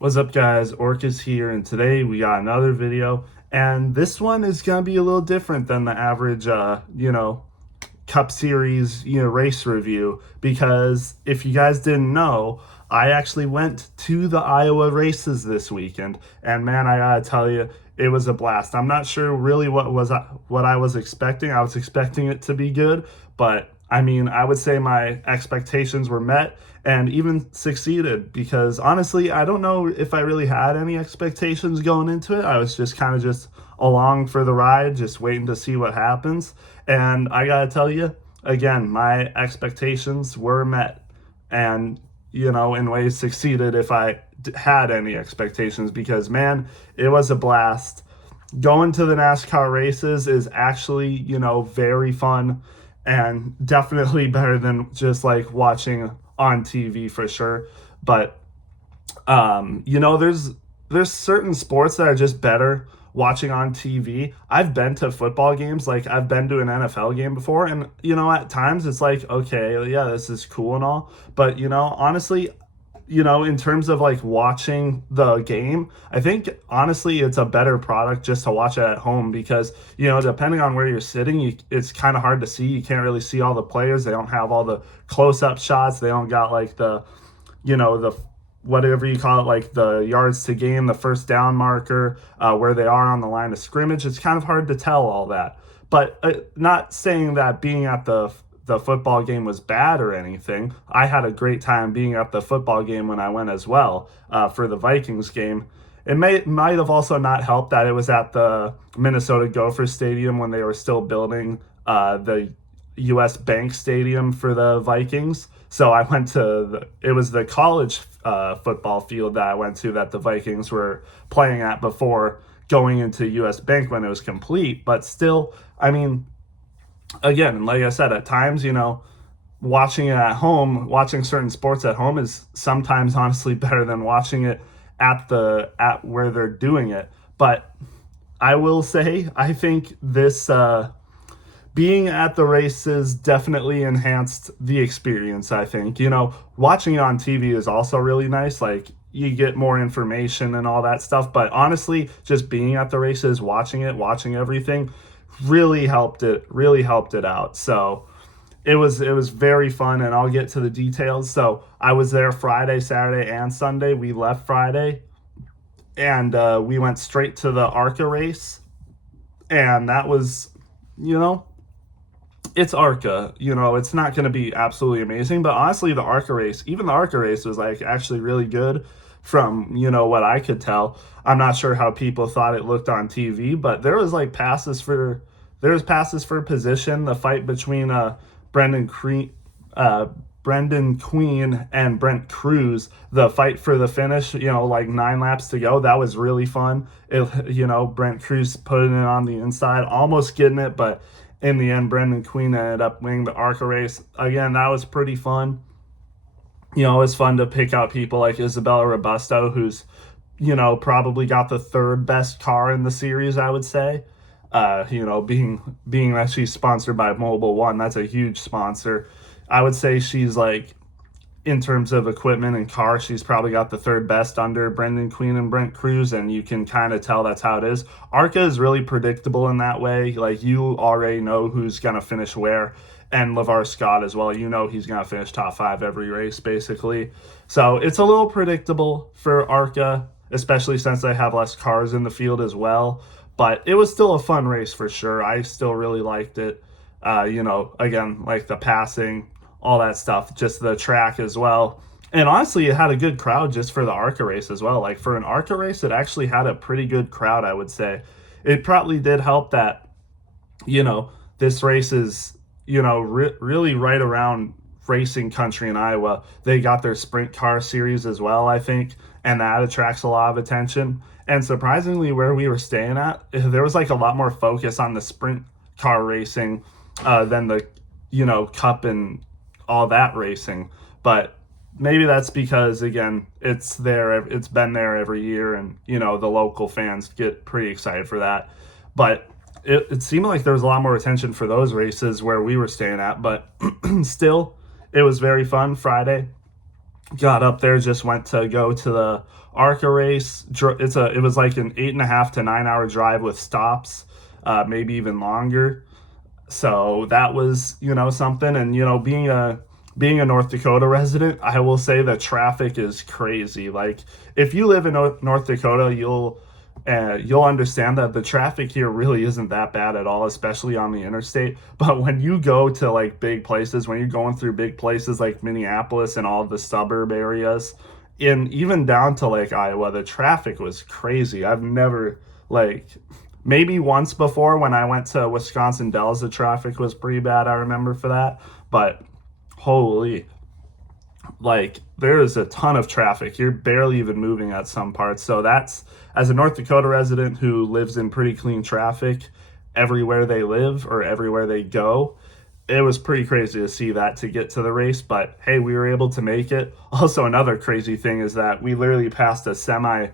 What's up, guys? Orcus here, and today we got another video, and this one is gonna be a little different than the average, Cup Series, race review, because if you guys didn't know, I actually went to the Iowa races this weekend, and man, I gotta tell you, it was a blast. I'm not sure really what I was expecting. I was expecting it to be good, but I mean, I would say my expectations were met and even succeeded because honestly, I don't know if I really had any expectations going into it. I was just kind of just along for the ride, just waiting to see what happens. And I got to tell you, again, my expectations were met and, in ways succeeded if I had any expectations because, man, it was a blast. Going to the NASCAR races is actually, very fun and definitely better than just like watching on TV for sure. But there's certain sports that are just better watching on TV. I've been to football games, like I've been to an NFL game before, and at times it's like, okay, yeah, this is cool and all, but honestly, in terms of like watching the game, I think honestly it's a better product just to watch it at home because, depending on where you're sitting, it's kind of hard to see. You can't really see all the players. They don't have all the close up shots. They don't got like the whatever you call it, like the yards to gain, the first down marker, where they are on the line of scrimmage. It's kind of hard to tell all that. But not saying that being at the football game was bad or anything. I had a great time being at the football game when I went as well for the Vikings game. It might have also not helped that it was at the Minnesota Gopher Stadium when they were still building the U.S. Bank Stadium for the Vikings. So I went to it was the college football field that I went to that the Vikings were playing at before going into U.S. Bank when it was complete. But still, I mean, again, like I said, at times, watching it at home, watching certain sports at home is sometimes honestly better than watching it at where they're doing it. But I will say, I think this being at the races definitely enhanced the experience. I think, watching it on TV is also really nice. Like, you get more information and all that stuff. But honestly, just being at the races, watching everything really helped it out. So it was very fun, and I'll get to the details. So I was there Friday, Saturday, and Sunday. We left Friday, and we went straight to the ARCA race, and that was, you know, it's ARCA. It's not going to be absolutely amazing, but honestly, even the ARCA race was like actually really good from, what I could tell. I'm not sure how people thought it looked on TV, but there was passes for position. The fight between Brendan Cre- Brendan Queen and Brent Cruz, the fight for the finish, like 9 laps to go. That was really fun. Brent Cruz putting it on the inside, almost getting it, but in the end, Brendan Queen ended up winning the ARCA race. Again, that was pretty fun. It was fun to pick out people like Isabella Robusto, who's, probably got the third best car in the series, I would say. Being that she's sponsored by Mobile One, that's a huge sponsor. I would say she's like, in terms of equipment and car, she's probably got the third best under Brendan Queen and Brent Cruz, and you can kind of tell that's how it is. ARCA is really predictable in that way. Like, you already know who's going to finish where, and LeVar Scott as well. He's going to finish top 5 every race, basically. So it's a little predictable for ARCA, especially since they have less cars in the field as well. But it was still a fun race for sure. I still really liked it. Again, like the passing, all that stuff, just the track as well. And honestly, it had a good crowd just for the ARCA race as well. Like, for an ARCA race, it actually had a pretty good crowd, I would say. It probably did help that, this race is, really right around racing country in Iowa. They got their sprint car series as well, I think, and that attracts a lot of attention. And surprisingly, where we were staying at, there was like a lot more focus on the sprint car racing than the, cup and all that racing. But maybe that's because, again, it's been there every year, and the local fans get pretty excited for that. But it seemed like there was a lot more attention for those races where we were staying at. But still, it was very fun Friday. got up there, just went to go to the ARCA race. It was like an 8.5 to 9 hour drive with stops, maybe even longer. So that was, something. And being a North Dakota resident, I will say the traffic is crazy. Like if you live in North Dakota, you'll understand that the traffic here really isn't that bad at all, especially on the interstate. But when you go to like big places, when you're going through big places like Minneapolis and all the suburb areas, and even down to like Iowa, the traffic was crazy. I've never like maybe once before when I went to Wisconsin Dells, the traffic was pretty bad. I remember for that, but holy, like there is a ton of traffic. You're barely even moving at some parts. So that's, as a North Dakota resident who lives in pretty clean traffic everywhere they live or everywhere they go, it was pretty crazy to see that to get to the race. But hey, we were able to make it. Also, another crazy thing is that we literally passed a semi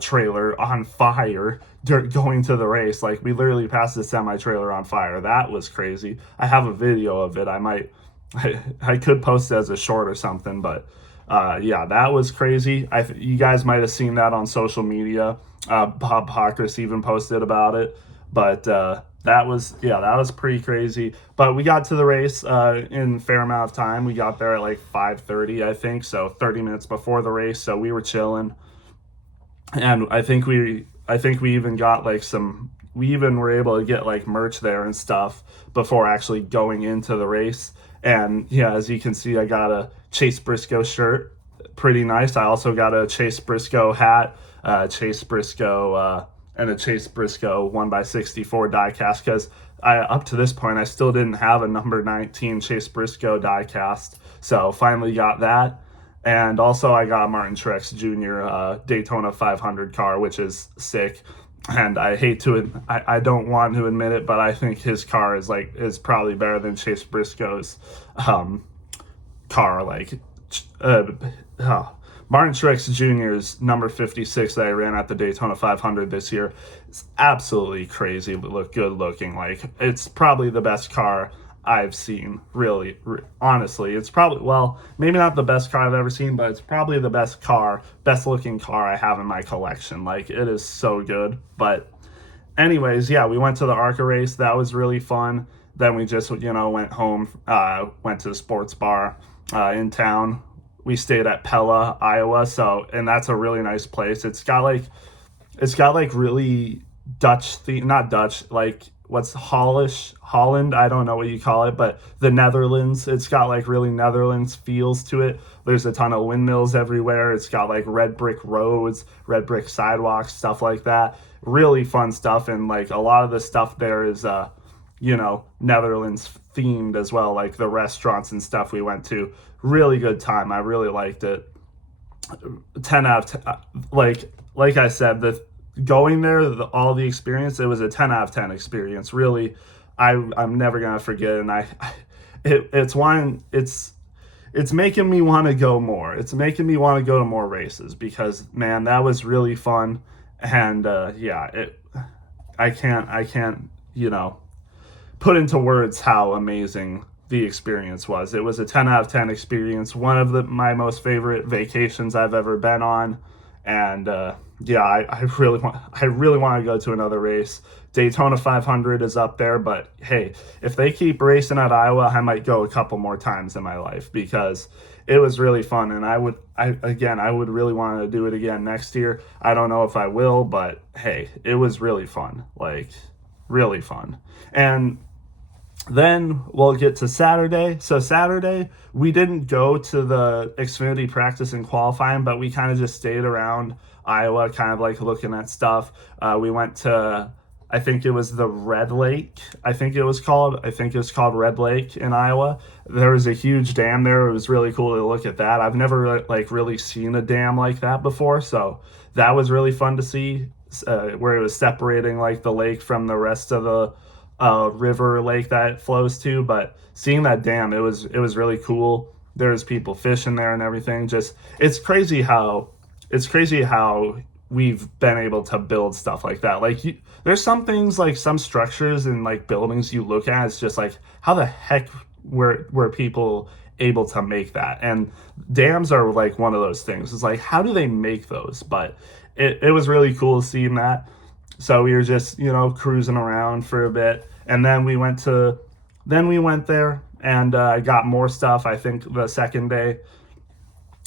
trailer on fire going to the race. Like we literally passed a semi trailer on fire. That was crazy. I have a video of it. I could post it as a short or something, but yeah, that was crazy. You guys might have seen that on social media. Bob Hawkers even posted about it, but that was pretty crazy. But we got to the race in a fair amount of time. We got there at like 5:30, I think, so 30 minutes before the race. So we were chilling, and I think we even got like we even were able to get like merch there and stuff before actually going into the race. And yeah, as you can see, I got a Chase Briscoe shirt, pretty nice. I also got a Chase Briscoe hat, Chase Briscoe, and a Chase Briscoe 1x64 die cast, because up to this point I still didn't have a number 19 Chase Briscoe die cast, so finally got that. And also I got Martin Truex Jr. Daytona 500 car, which is sick. And I don't want to admit it, but I think his car is probably better than Chase Briscoe's car. Like uh, Martin Truex Jr.'s number 56 that I ran at the Daytona 500 this year is absolutely crazy. Good looking. Like it's probably the best car I've seen. Really, honestly, it's probably, well, maybe not the best car I've ever seen, but it's probably the best looking car I have in my collection. Like it is so good. But anyways, yeah, we went to the ARCA race. That was really fun. Then we just went home, went to the sports bar in town. We stayed at Pella, Iowa. So, and that's a really nice place. It's got like really Dutch theme, not Dutch, like what's Holland, I don't know what you call it, but the Netherlands. It's got like really Netherlands feels to it. There's a ton of windmills everywhere. It's got like red brick roads, red brick sidewalks, stuff like that. Really fun stuff. And like a lot of the stuff there is Netherlands themed as well, like the restaurants and stuff we went to. Really good time. I really liked it. 10 out of 10. Like I said, going there, all the experience, it was a 10 out of 10 experience. Really, I'm never gonna forget. And it's making me want to go more. It's making me want to go to more races, because man, that was really fun. And I can't put into words how amazing the experience was. It was a 10 out of 10 experience. One of my most favorite vacations I've ever been on. And I really want to go to another race. Daytona 500 is up there, but hey, if they keep racing at Iowa, I might go a couple more times in my life, because it was really fun. And I would really want to do it again next year. I don't know if I will, but hey, it was really fun, like really fun. And then we'll get to Saturday. So Saturday, we didn't go to the Xfinity practice and qualifying, but we kind of just stayed around Iowa, kind of like looking at stuff. We went to, I think it was the Red Lake. I think it was called Red Lake in Iowa. There was a huge dam there. It was really cool to look at that. I've never really seen a dam like that before, so that was really fun to see, where it was separating like the lake from the rest of the river lake that it flows to. But seeing that dam, it was really cool. There's people fishing there and everything. Just it's crazy how we've been able to build stuff like that. Like there's some things, like some structures and like buildings you look at, it's just like, how the heck were people able to make that. And dams are like one of those things. It's like, how do they make those? But it was really cool seeing that. So we were just, cruising around for a bit. And then we went there and got more stuff. I think the second day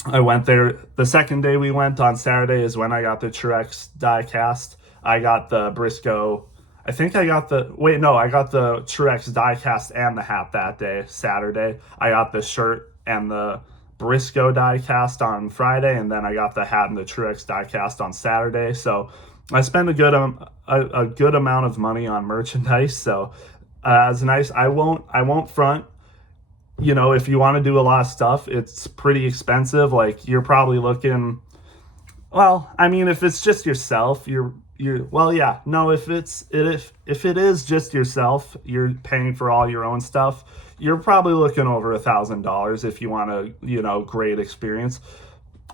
I went there, the second day we went on Saturday is when I got the Truex die cast. I got the Briscoe. I think I got the, wait, no, I got the Truex die cast and the hat that day, Saturday. I got the shirt and the Briscoe die cast on Friday, and then I got the hat and the Truex die cast on Saturday. So I spent a good amount of money on merchandise. So it's nice. I won't front. If you want to do a lot of stuff, it's pretty expensive. Like, you're probably looking, well, I mean, if it's just yourself, well, yeah, no, if it is just yourself, you're paying for all your own stuff, you're probably looking over $1,000 if you want a, great experience,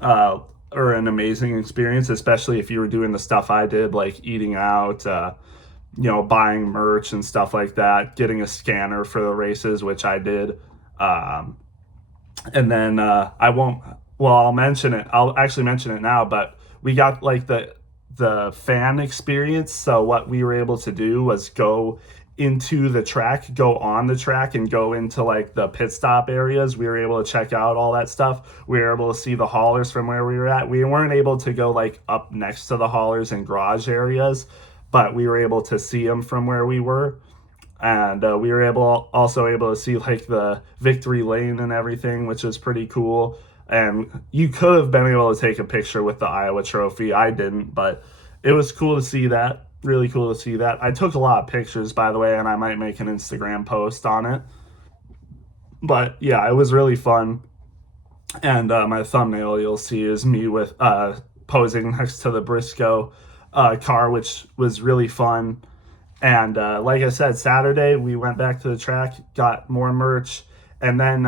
or an amazing experience, especially if you were doing the stuff I did, like eating out, buying merch and stuff like that, getting a scanner for the races, which I did. And then I'll mention it. I'll actually mention it now, but we got like the fan experience. So what we were able to do was go into the track, go on the track, and go into like the pit stop areas. We were able to check out all that stuff. We were able to see the haulers from where we were at. We weren't able to go like up next to the haulers and garage areas, but we were able to see them from where we were. And we were also able to see like the victory lane and everything, which is pretty cool. And you could have been able to take a picture with the Iowa trophy. I didn't, but it was cool to see that. Really cool to see that. I took a lot of pictures, by the way, and I might make an Instagram post on it. But yeah, it was really fun. And my thumbnail you'll see is me with posing next to the Briscoe car, which was really fun. And like I said, Saturday we went back to the track, got more merch, and then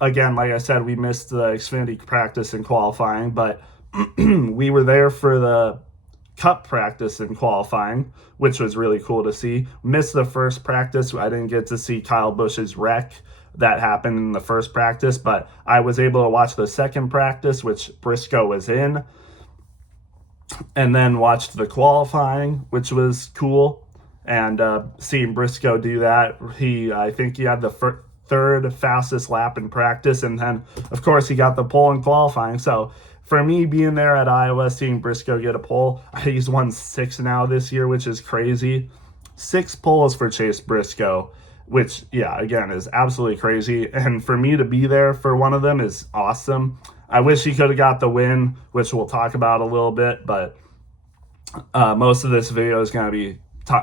again, like I said, we missed the Xfinity practice and qualifying, but we were there for the Cup practice and qualifying, which was really cool to see. Missed the first practice. I didn't get to see Kyle Busch's wreck that happened in the first practice, but I was able to watch the second practice, which Briscoe was in, and then watched the qualifying, which was cool. And seeing Briscoe do that, I think he had the third fastest lap in practice, and then of course he got the pole in qualifying. So for me, being there at Iowa, seeing Briscoe get a pole, he's won 6 now this year, which is crazy. 6 poles for Chase Briscoe, which, yeah, again, is absolutely crazy. And for me to be there for one of them is awesome. I wish he could have got the win, which we'll talk about a little bit, but most of this video is going to be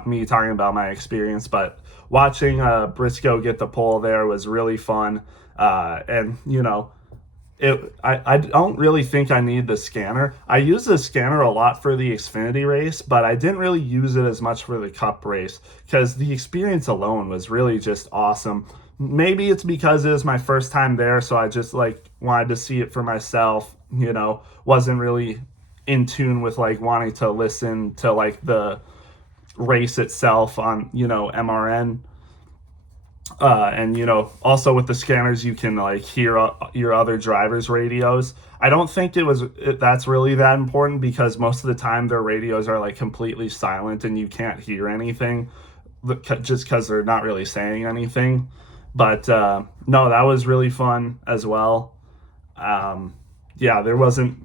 me talking about my experience. But watching Briscoe get the pole there was really fun. And, I don't really think I need the scanner. I use the scanner a lot for the Xfinity race, but I didn't really use it as much for the Cup race because the experience alone was really just awesome. Maybe it's because it was my first time there, so I just wanted to see it for myself, wasn't really in tune with wanting to listen to the race itself on, MRN. And also with the scanners you can hear your other drivers' radios. I don't think that's really that important because most of the time their radios are completely silent and you can't hear anything just because they're not really saying anything. But no, that was really fun as well. Yeah, there wasn't.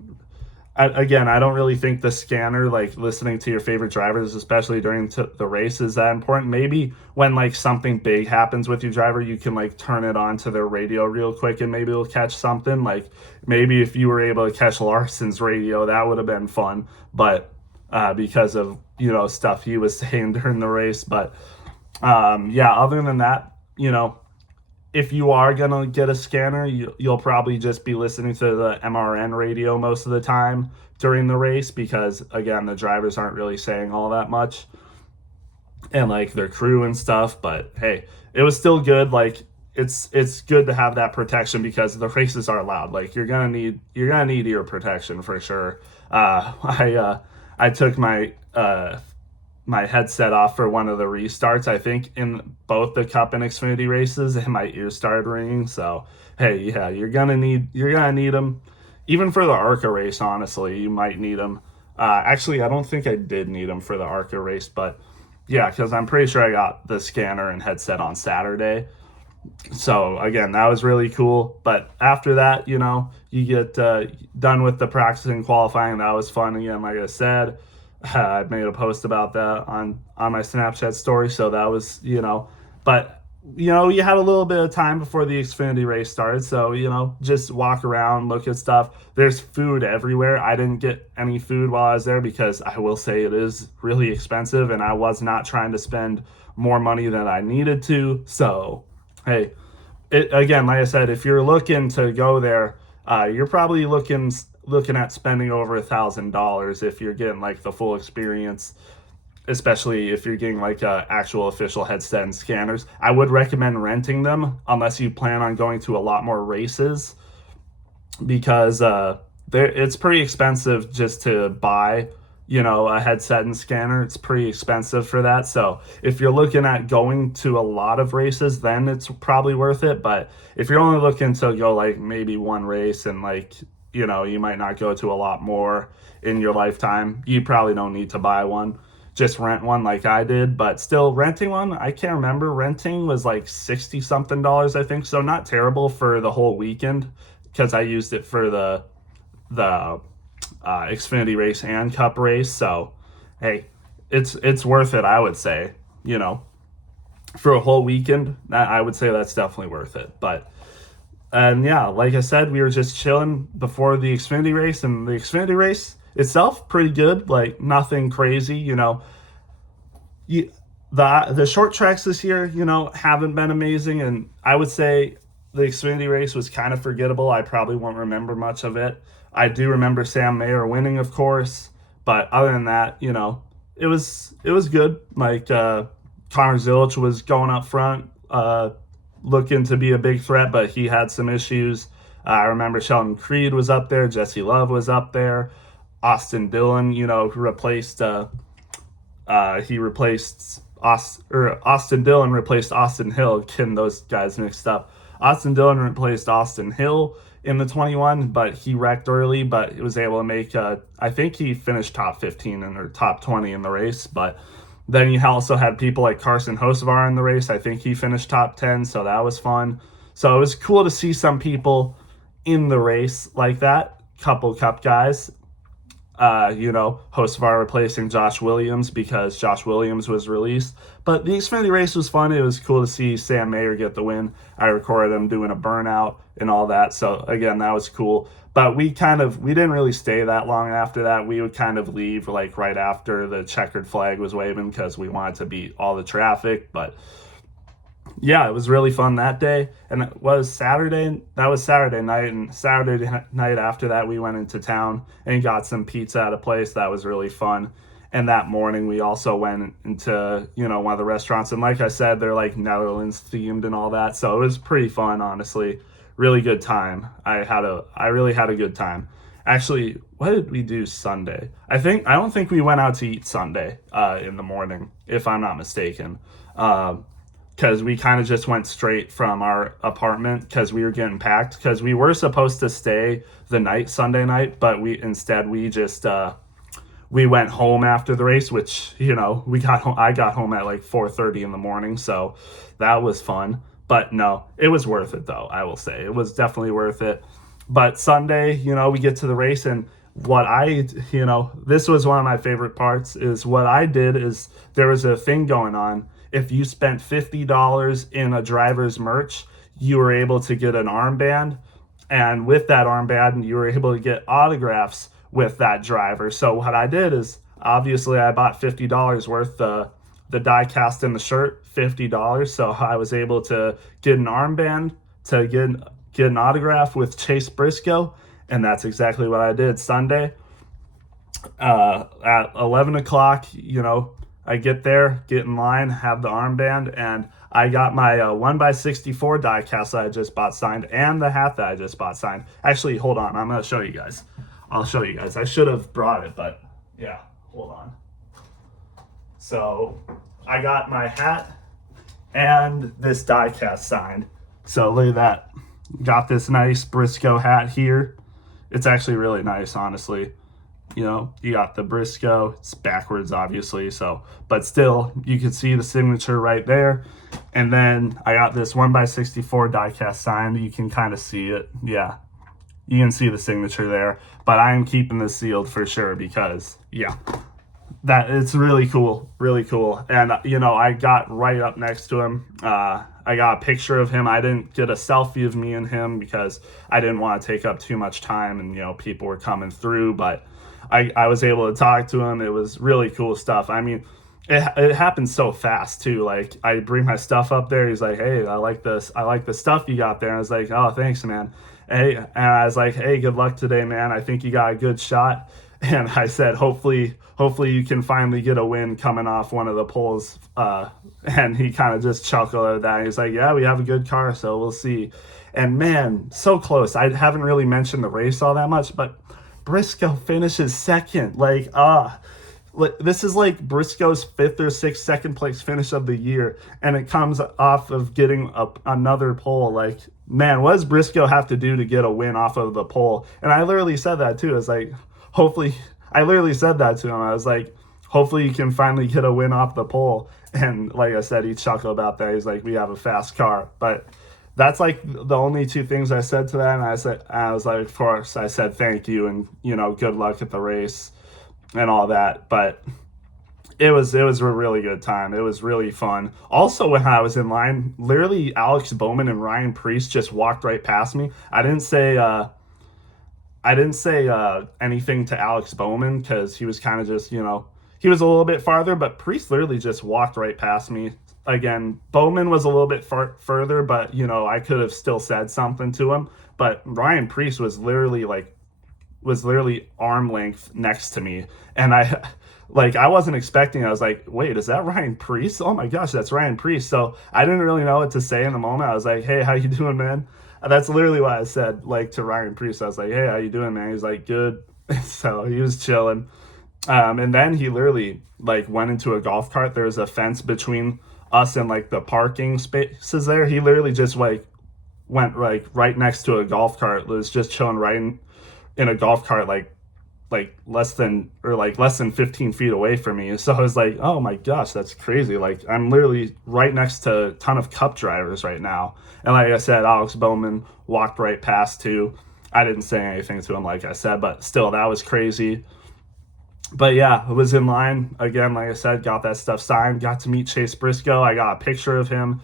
Again, I don't really think the scanner, listening to your favorite drivers, especially during the race, is that important. Maybe when something big happens with your driver, you can turn it on to their radio real quick and maybe it'll catch something. Maybe if you were able to catch Larson's radio, that would have been fun. But because of stuff he was saying during the race. But yeah, other than that, if you are going to get a scanner, you'll probably just be listening to the MRN radio most of the time during the race because, again, the drivers aren't really saying all that much and, their crew and stuff. But, hey, it was still good. It's good to have that protection because the races are loud. You're gonna need ear protection for sure. I took my my headset off for one of the restarts, I think in both the Cup and Xfinity races, and my ears started ringing. So hey, yeah, you're gonna need them, even for the ARCA race. Honestly, you might need them. Actually, I don't think I did need them for the ARCA race, but yeah, because I'm pretty sure I got the scanner and headset on Saturday. So again, that was really cool. But after that, you get done with the practicing and qualifying. That was fun again. Like I said, I made a post about that on my Snapchat story. So that was, but you had a little bit of time before the Xfinity race started. So just walk around, look at stuff. There's food everywhere. I didn't get any food while I was there because I will say it is really expensive, and I was not trying to spend more money than I needed to. So hey, again, like I said, if you're looking to go there, you're probably looking at spending over $1,000 if you're getting like the full experience, especially if you're getting like actual official headset and scanners. I would recommend renting them unless you plan on going to a lot more races, because it's pretty expensive just to buy, a headset and scanner. It's pretty expensive for that. So if you're looking at going to a lot of races, then it's probably worth it. But if you're only looking to go like maybe one race, and like, you might not go to a lot more in your lifetime, you probably don't need to buy one. Just rent one like I did. But still, renting one, I can't remember, renting was like 60 something dollars, I think. So not terrible for the whole weekend, because I used it for the Xfinity race and Cup race. So hey, it's worth it, I would say. For a whole weekend, I would say that's definitely worth it. But and yeah, like I said, we were just chilling before the Xfinity race, and the Xfinity race itself pretty good, like nothing crazy. You, the short tracks this year, haven't been amazing, and I would say the Xfinity race was kind of forgettable. I probably won't remember much of it. I do remember Sam Mayer winning, of course, but other than that, it was good. Like Connor Zilch was going up front, looking to be a big threat, but he had some issues. I remember Sheldon Creed was up there, Jesse Love was up there, Austin Dillon, replaced. He replaced Austin Dillon replaced Austin Hill. Getting those guys mixed up. Austin Dillon replaced Austin Hill in the 21, but he wrecked early, but he was able to make, I think he finished top 15 or top 20 in the race. But then you also had people like Carson Hocevar in the race. I think he finished top 10, so that was fun. So it was cool to see some people in the race like that, couple Cup guys. Hocevar replacing Josh Williams because Josh Williams was released. But the Xfinity race was fun. It was cool to see Sam Mayer get the win. I recorded him doing a burnout and all that. So again, that was cool. But we didn't really stay that long after that. We would kind of leave like right after the checkered flag was waving because we wanted to beat all the traffic. But yeah, it was really fun that day. And it was Saturday. That was Saturday night. And Saturday night after that, we went into town and got some pizza at a place. That was really fun. And that morning, we also went into, one of the restaurants. And like I said, they're like Netherlands themed and all that. So it was pretty fun, honestly. Really good time. I really had a good time. Actually, what did we do Sunday? I don't think we went out to eat Sunday in the morning, if I'm not mistaken. Because we kind of just went straight from our apartment because we were getting packed, because we were supposed to stay the night Sunday night, but we just we went home after the race, which I got home at like 4:30 in the morning, so that was fun. But no, it was worth it though. I will say it was definitely worth it. But Sunday, we get to the race, and this was one of my favorite parts. Is what I did is there was a thing going on. If you spent $50 in a driver's merch, you were able to get an armband. And with that armband, you were able to get autographs with that driver. So what I did is, obviously, I bought $50 worth, the die cast in the shirt, $50. So I was able to get an armband to get an autograph with Chase Briscoe. And that's exactly what I did Sunday. At 11 o'clock, I get there, get in line, have the armband, and I got my 1x64 die cast that I just bought signed, and the hat that I just bought signed. Actually, hold on. I'm going to show you guys. I'll show you guys. I should have brought it, but yeah, hold on. So I got my hat and this die cast signed. So look at that. Got this nice Briscoe hat here. It's actually really nice, honestly. You know, you got the Briscoe. It's backwards, obviously. So, but still, you can see the signature right there. And then I got this 1x64 die cast sign. You can kind of see it. Yeah, you can see the signature there. But I am keeping this sealed for sure because, yeah, that it's really cool, really cool. And you know, I got right up next to him. I got a picture of him. I didn't get a selfie of me and him because I didn't want to take up too much time, and you know, people were coming through. But I was able to talk to him. It was really cool stuff. I mean, it happened so fast too. Like I bring my stuff up there. He's like, "Hey, I like this. I like the stuff you got there." And I was like, "Oh, thanks, man." Hey, and I was like, "Hey, good luck today, man. I think you got a good shot." And I said, hopefully you can finally get a win coming off one of the poles. And he kind of just chuckled at that. He's like, "Yeah, we have a good car, so we'll see." And man, so close. I haven't really mentioned the race all that much, but Briscoe finishes second. This is like Briscoe's fifth or sixth second place finish of the year, and it comes off of getting another pole. Like, man, what does Briscoe have to do to get a win off of the pole? And I literally said that too. It's like, I literally said that to him. I was like, hopefully you can finally get a win off the pole. And like I said, he chuckled about that. He's like, we have a fast car. But that's like the only two things I said to that. And I was like, of course, I said thank you and, you know, good luck at the race and all that. But it was a really good time. It was really fun. Also, when I was in line, literally Alex Bowman and Ryan Preece just walked right past me. I didn't say anything to Alex Bowman because he was kind of just, you know, he was a little bit farther, but Priest literally just walked right past me. Again, Bowman was a little bit further, but, you know, I could have still said something to him. But Ryan Priest was literally arm length next to me. And I wasn't expecting it. I was like, wait, is that Ryan Priest? Oh my gosh, that's Ryan Priest. So I didn't really know what to say in the moment. I was like, "Hey, how you doing, man?" That's literally what I said, like, to Ryan Priest. I was like, "Hey, how you doing, man?" He's like, "Good." So he was chilling. And then he literally like went into a golf cart. There was a fence between us and like the parking spaces there. He literally just like went like right next to a golf cart. It was just chilling right in a golf cart, like less than 15 feet away from me. So I was like, oh my gosh, that's crazy. Like I'm literally right next to a ton of Cup drivers right now. And like I said, Alex Bowman walked right past too. I didn't say anything to him, like I said, but still, that was crazy. But yeah, I was in line again. Like I said, got that stuff signed. Got to meet Chase Briscoe. I got a picture of him.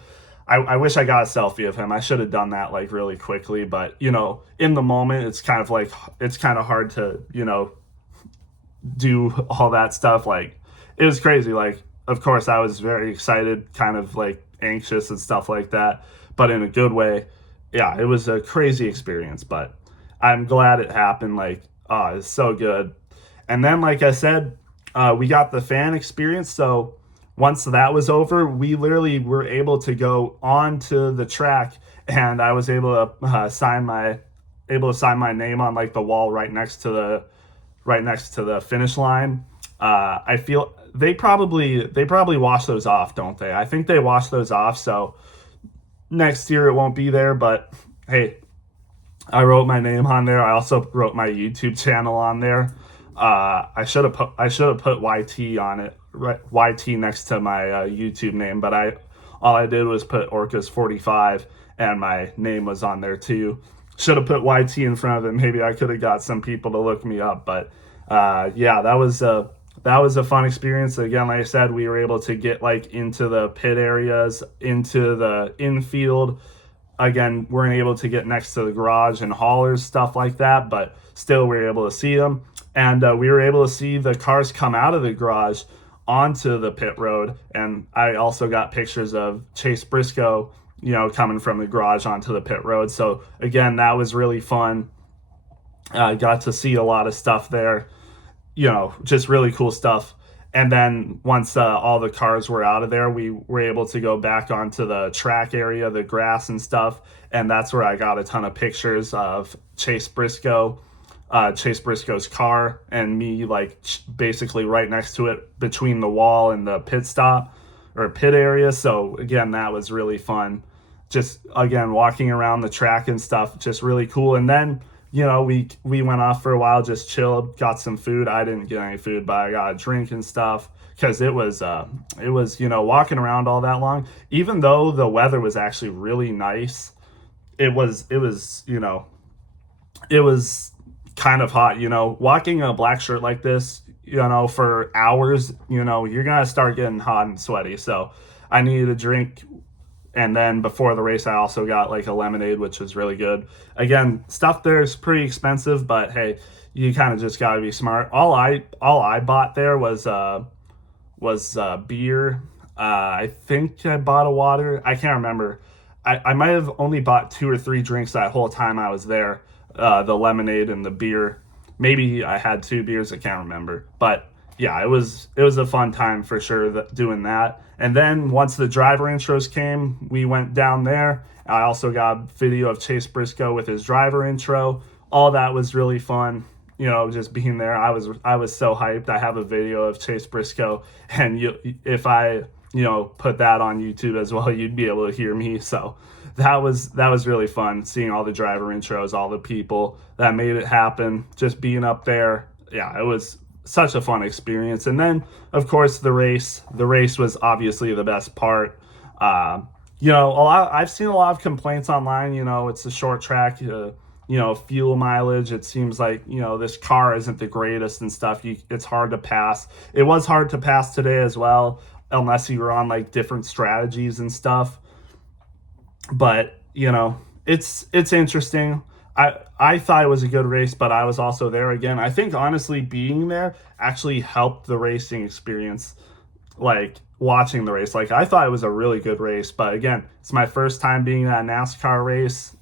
I wish I got a selfie of him. I should have done that like really quickly. But you know, in the moment, it's kind of hard to, you know, do all that stuff. Like it was crazy. Like of course I was very excited, kind of like anxious and stuff like that, but in a good way. Yeah, it was a crazy experience, but I'm glad it happened. Like, oh, it's so good. And then, like I said, we got the fan experience. So once that was over, we literally were able to go onto the track, and I was able to sign my name on like the wall right next to the finish line. I feel they probably wash those off, don't they? I think they wash those off. So next year it won't be there, but hey, I wrote my name on there. I also wrote my YouTube channel on there. I should have put YT on it, right? YT next to my YouTube name, but all I did was put Orcas 45, and my name was on there too. Should have put YT in front of it. Maybe I could have got some people to look me up, but yeah, that was a fun experience. Again, like I said, we were able to get like into the pit areas, into the infield. Again, weren't able to get next to the garage and haulers, stuff like that, but still we were able to see them. And we were able to see the cars come out of the garage onto the pit road. And I also got pictures of Chase Briscoe, you know, coming from the garage onto the pit road. So again, that was really fun. Got to see a lot of stuff there, you know, just really cool stuff. And then once all the cars were out of there, we were able to go back onto the track area, the grass and stuff. And that's where I got a ton of pictures of Chase Briscoe. Chase Briscoe's car, and me like basically right next to it between the wall and the pit stop or pit area. So again, that was really fun. Just again walking around the track and stuff, just really cool. And then we went off for a while, just chilled, got some food. I didn't get any food, but I got a drink and stuff because it was walking around all that long. Even though the weather was actually really nice, it was kind of hot. Walking in a black shirt like this, for hours, you're gonna start getting hot and sweaty. So I needed a drink, and then before the race, I also got like a lemonade, which was really good. Again, stuff there is pretty expensive, but hey, you kind of just gotta be smart. All I bought there was beer. I think I bought a water. I can't remember. I might have only bought 2 or 3 drinks that whole time I was there. The lemonade and the beer. Maybe I had 2 beers. I can't remember. But yeah, it was a fun time for sure doing that. And then once the driver intros came, we went down there. I also got a video of Chase Briscoe with his driver intro. All that was really fun. Just being there. I was so hyped. I have a video of Chase Briscoe, and if I put that on YouTube as well, you'd be able to hear me. So that was really fun, seeing all the driver intros, all the people that made it happen, just being up there. Yeah, it was such a fun experience. And then of course the race was obviously the best part. I've seen a lot of complaints online. It's a short track, fuel mileage. It seems like, this car isn't the greatest and stuff. It's hard to pass. It was hard to pass today as well, unless you were on like different strategies and stuff. But, it's interesting. I thought it was a good race, but I was also there again. I think honestly being there actually helped the racing experience, like watching the race. Like I thought it was a really good race, but again, it's my first time being at a NASCAR race,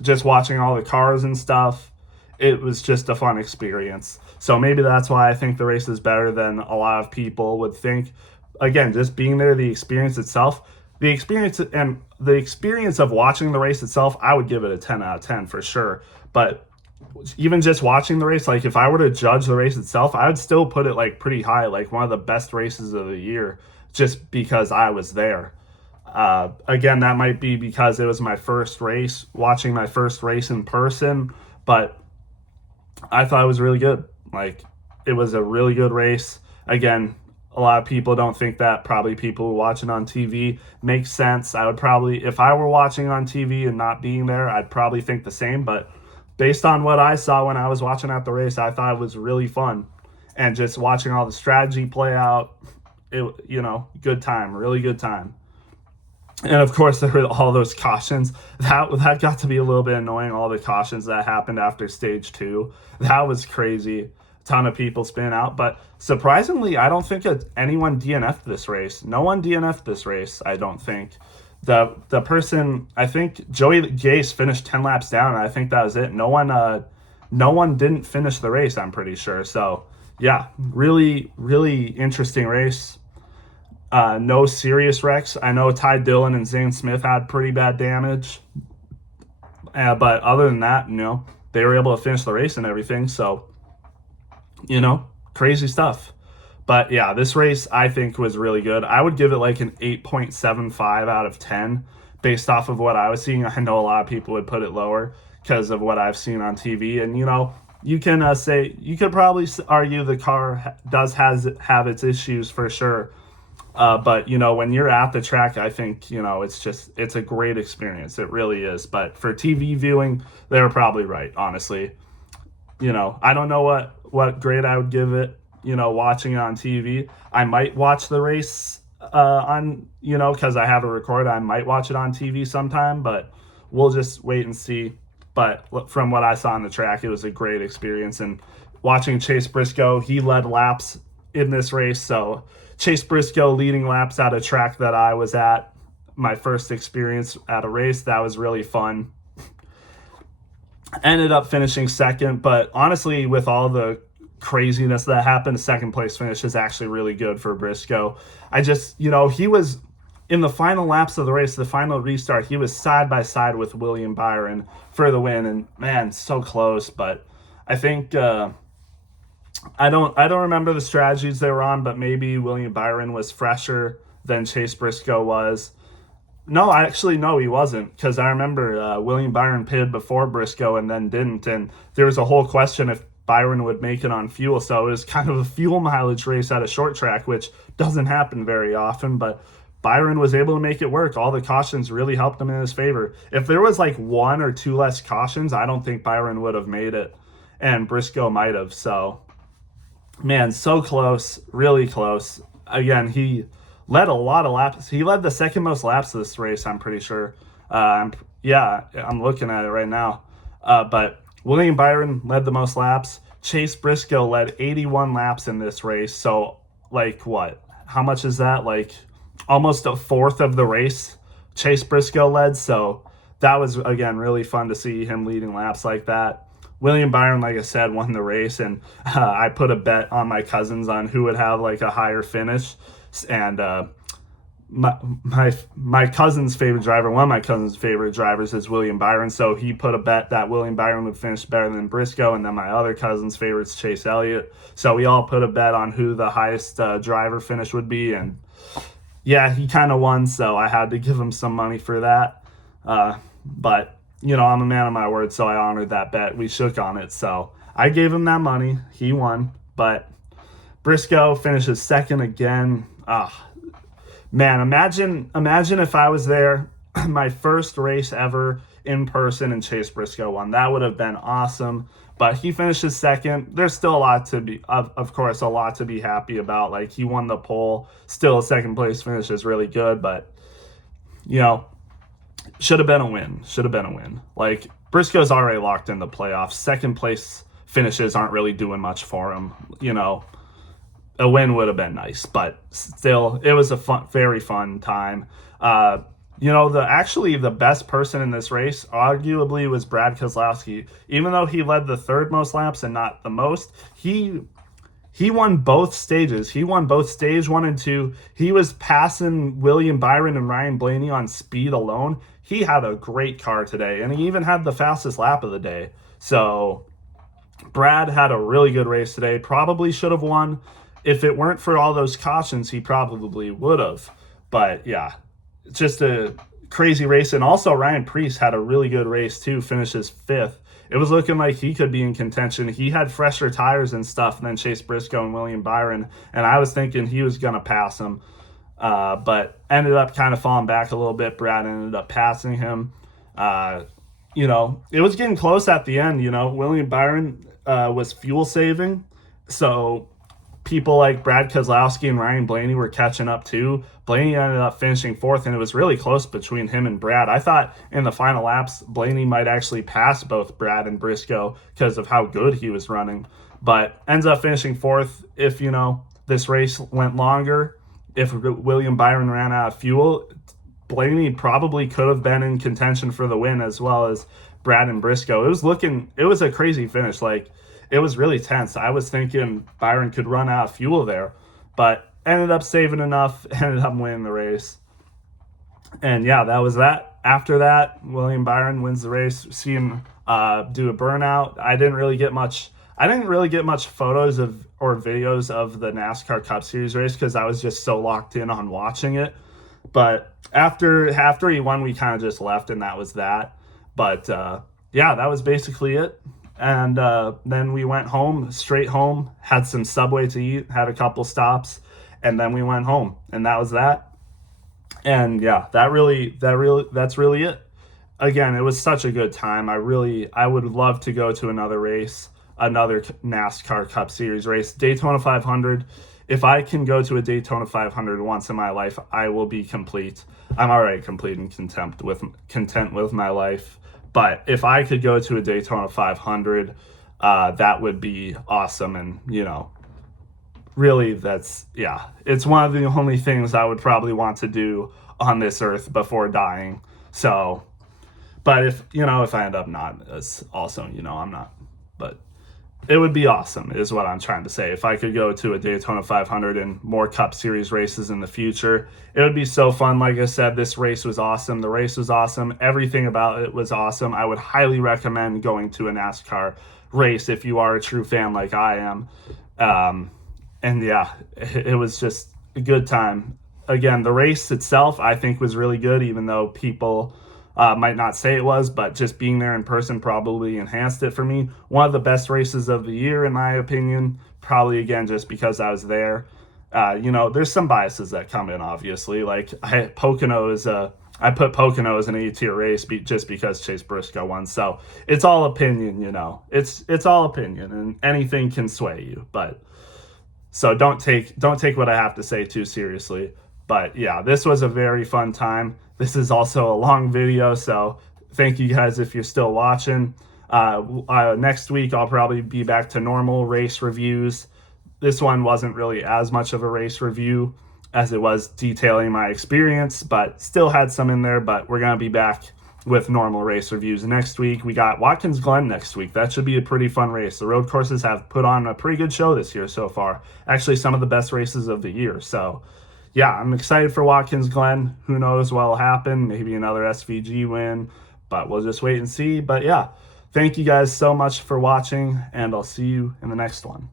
just watching all the cars and stuff. It was just a fun experience. So maybe that's why I think the race is better than a lot of people would think. Again, just being there, the experience itself, the experience of watching the race itself, I would give it a 10 out of 10 for sure. But even just watching the race, like if I were to judge the race itself, I would still put it like pretty high, like one of the best races of the year, just because I was there. Again, that might be because it was my first race, watching my first race in person, but I thought it was really good. Like it was a really good race. Again, a lot of people don't think that. Probably people who watch it on TV. Makes sense. I would probably, if I were watching on TV and not being there, I'd probably think the same. But based on what I saw when I was watching at the race, I thought it was really fun. And just watching all the strategy play out, good time, really good time. And of course, there were all those cautions. That got to be a little bit annoying, all the cautions that happened after stage 2. That was crazy. A ton of people spinning out. But surprisingly, I don't think anyone DNF'd this race. No one DNF'd this race, I don't think. The person, I think Joey Gase finished 10 laps down, and I think that was it. No one didn't finish the race, I'm pretty sure. So, yeah, really, really interesting race. No serious wrecks. I know Ty Dillon and Zane Smith had pretty bad damage. But other than that, they were able to finish the race and everything. So, crazy stuff. But yeah, this race I think was really good. I would give it like an 8.75 out of 10 based off of what I was seeing. I know a lot of people would put it lower because of what I've seen on TV. And, you can you could probably argue the car does have its issues for sure. But, when you're at the track, I think, it's a great experience. It really is. But for TV viewing, they were probably right, honestly. I don't know what grade I would give it, watching it on TV. I might watch the race on, because I have it recorded. I might watch it on TV sometime, but we'll just wait and see. But from what I saw on the track, it was a great experience. And watching Chase Briscoe, he led laps in this race. So Chase Briscoe leading laps at a track that I was at, my first experience at a race, that was really fun. Ended up finishing second, but honestly, with all the craziness that happened, second place finish is actually really good for Briscoe. I just, he was in the final laps of the race, the final restart, he was side by side with William Byron for the win, and man, so close. But I think I don't remember the strategies they were on, but maybe William Byron was fresher than Chase Briscoe was. No, actually, no, he wasn't, because I remember William Byron pitted before Briscoe and then didn't, and there was a whole question if Byron would make it on fuel. So it was kind of a fuel mileage race at a short track, which doesn't happen very often, but Byron was able to make it work. All the cautions really helped him in his favor. If there was like one or two less cautions, I don't think Byron would have made it, and Briscoe might have. So, man, so close, really close. Again, he led a lot of laps. He led the second most laps of this race, I'm pretty sure. Yeah, I'm looking at it right now. But William Byron led the most laps. Chase Briscoe led 81 laps in this race. So, like, what? How much is that? Like, almost a fourth of the race Chase Briscoe led. So, that was, again, really fun to see him leading laps like that. William Byron, like I said, won the race, and I put a bet on my cousins on who would have like a higher finish, and my cousin's favorite driver, one of my cousin's favorite drivers, is William Byron, so he put a bet that William Byron would finish better than Briscoe, and then my other cousin's favorite's Chase Elliott, so we all put a bet on who the highest driver finish would be, and yeah, he kind of won, so I had to give him some money for that, but you know, I'm a man of my word, so I honored that bet. We shook on it, so I gave him that money. He won, but Briscoe finishes second again. Man, imagine if I was there, my first race ever in person, and Chase Briscoe won. That would have been awesome. But he finishes second. There's still a lot to be, of course, a lot to be happy about. Like, he won the pole. Still, a second place finish is really good, but you know, should have been a win. Like, Briscoe's already locked in the playoffs. Second place finishes aren't really doing much for him. You know, a win would have been nice, but still, it was a very fun time. You know, the best person in this race arguably was Brad Keselowski. Even though he led the third most laps and not the most, he won both stages. He won both stage 1 and 2. He was passing William Byron and Ryan Blaney on speed alone. He had a great car today, and he even had the fastest lap of the day. So Brad had a really good race today. Probably should have won. If it weren't for all those cautions, he probably would have. But yeah, it's just a crazy race. And also Ryan Preece had a really good race too, finishes 5th. It was looking like he could be in contention. He had fresher tires and stuff than Chase Briscoe and William Byron, and I was thinking he was going to pass him, but ended up kind of falling back a little bit. Brad ended up passing him. You know, it was getting close at the end. You know, William Byron was fuel saving, so people like Brad Keselowski and Ryan Blaney were catching up too. Blaney ended up finishing 4th, and it was really close between him and Brad. I thought in the final laps, Blaney might actually pass both Brad and Briscoe because of how good he was running, but ends up finishing 4th. If, you know, this race went longer, if William Byron ran out of fuel, Blaney probably could have been in contention for the win as well as Brad and Briscoe. It was a crazy finish. Like, it was really tense. I was thinking Byron could run out of fuel there, but ended up saving enough, ended up winning the race. And yeah, that was that. After that, William Byron wins the race. See him do a burnout. I didn't really get much photos of or videos of the NASCAR Cup Series race because I was just so locked in on watching it. But after he won, we kind of just left, and that was that. But yeah, that was basically it. And then we went home, straight home, had some Subway to eat, had a couple stops, and then we went home, and that was that. And yeah, that's really it. Again, it was such a good time. I would love to go to another race, another NASCAR Cup Series race, Daytona 500. If I can go to a Daytona 500 once in my life, I will be complete. I'm already complete and content with my life. But if I could go to a Daytona 500, that would be awesome. And, you know, really, it's one of the only things I would probably want to do on this earth before dying. So, but if I end up not, it's also, I'm not, but it would be awesome is what I'm trying to say. If I could go to a Daytona 500 and more Cup Series races in the future, it would be so fun. Like I said, this race was awesome. The race was awesome. Everything about it was awesome. I would highly recommend going to a NASCAR race if you are a true fan like I am. Um, and yeah, it was just a good time. Again, the race itself I think was really good, even though people might not say it was, but just being there in person probably enhanced it for me. One of the best races of the year, in my opinion, probably again just because I was there. There's some biases that come in, obviously. Like Pocono is a I put Pocono as an A-tier race just because Chase Briscoe won. So it's all opinion. It's all opinion, and anything can sway you. But so don't take what I have to say too seriously. But yeah, this was a very fun time. This is also a long video, so thank you guys if you're still watching. Next week I'll probably be back to normal race reviews. This one wasn't really as much of a race review as it was detailing my experience, but still had some in there. But we're going to be back with normal race reviews next week. We got Watkins Glen next week. That should be a pretty fun race. The road courses have put on a pretty good show this year so far. Actually, some of the best races of the year. So, yeah, I'm excited for Watkins Glen. Who knows what will happen? Maybe another SVG win, but we'll just wait and see. But yeah, thank you guys so much for watching, and I'll see you in the next one.